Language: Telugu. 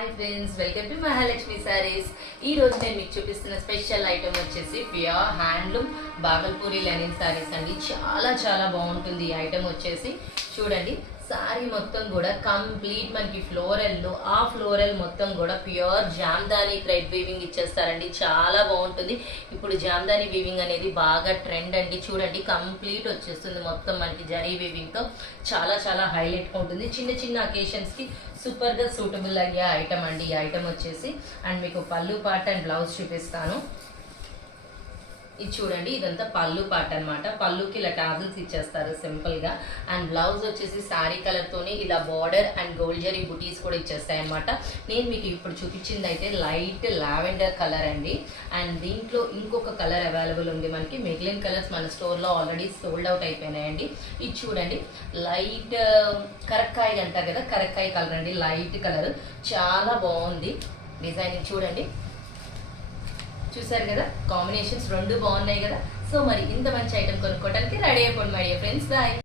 Hi friends, welcome to Mahalakshmi Sarees. ఈ రోజు నేను మీకు చూపిస్తున్న స్పెషల్ ఐటమ్ వచ్చేసి pure handloom Bhagalpuri linen sarees అండి. చాలా చాలా బాగుంటుంది ఈ ఐటమ్ వచ్చేసి. చూడండి, సారీ మొత్తం కూడా కంప్లీట్ మనకి ఫ్లోరల్లో ఆ ఫ్లోరల్ మొత్తం కూడా ప్యూర్ జామ్దాని థ్రెడ్ వీవింగ్ ఇచ్చేస్తారండి. చాలా బాగుంటుంది. ఇప్పుడు జామ్దాని వీవింగ్ అనేది బాగా ట్రెండ్ అండి. చూడండి, కంప్లీట్ వచ్చేస్తుంది మొత్తం మనకి జరీ వీవింగ్ తో. చాలా చాలా హైలైట్ గా ఉంటుంది. చిన్న చిన్న అకేషన్స్ కి సూపర్ గా సూటబుల్ అయ్యే ఐటమ్ అండి ఈ ఐటమ్ వచ్చేసి. అండ్ మీకు పళ్ళు పార్ట్ అండ్ బ్లౌజ్ చూపిస్తాను. ఇది చూడండి, ఇదంతా పళ్ళు పార్ట్ అనమాట. పళ్ళుకి ఇలా టాజిల్స్ ఇచ్చేస్తారు సింపుల్ గా. అండ్ బ్లౌజ్ వచ్చేసి శారీ కలర్ తోని ఇలా బార్డర్ అండ్ గోల్డ్ జరీ బుటీస్ కూడా ఇచ్చేస్తాయి అనమాట. నేను మీకు ఇప్పుడు చూపించింది అయితే లైట్ లావెండర్ కలర్ అండి. అండ్ దీంట్లో ఇంకొక కలర్ అవైలబుల్ ఉంది మనకి. మిగిలిన కలర్స్ మన స్టోర్ లో ఆల్రెడీ సోల్డ్ అవుట్ అయిపోయినాయండి. ఇది చూడండి, లైట్ కరక్కాయ అంటారు కదా, కరక్కాయ కలర్ అండి. లైట్ కలర్ చాలా బాగుంది. డిజైనింగ్ చూడండి, చూసారు కదా, కాంబినేషన్స్ రెండు బాగున్నాయి కదా. సో మరి ఇంత మంచి ఐటమ్ కొనుక్కోవడానికి రెడీ అయిపోండి మై డియర్ ఫ్రెండ్స్. బాయ్.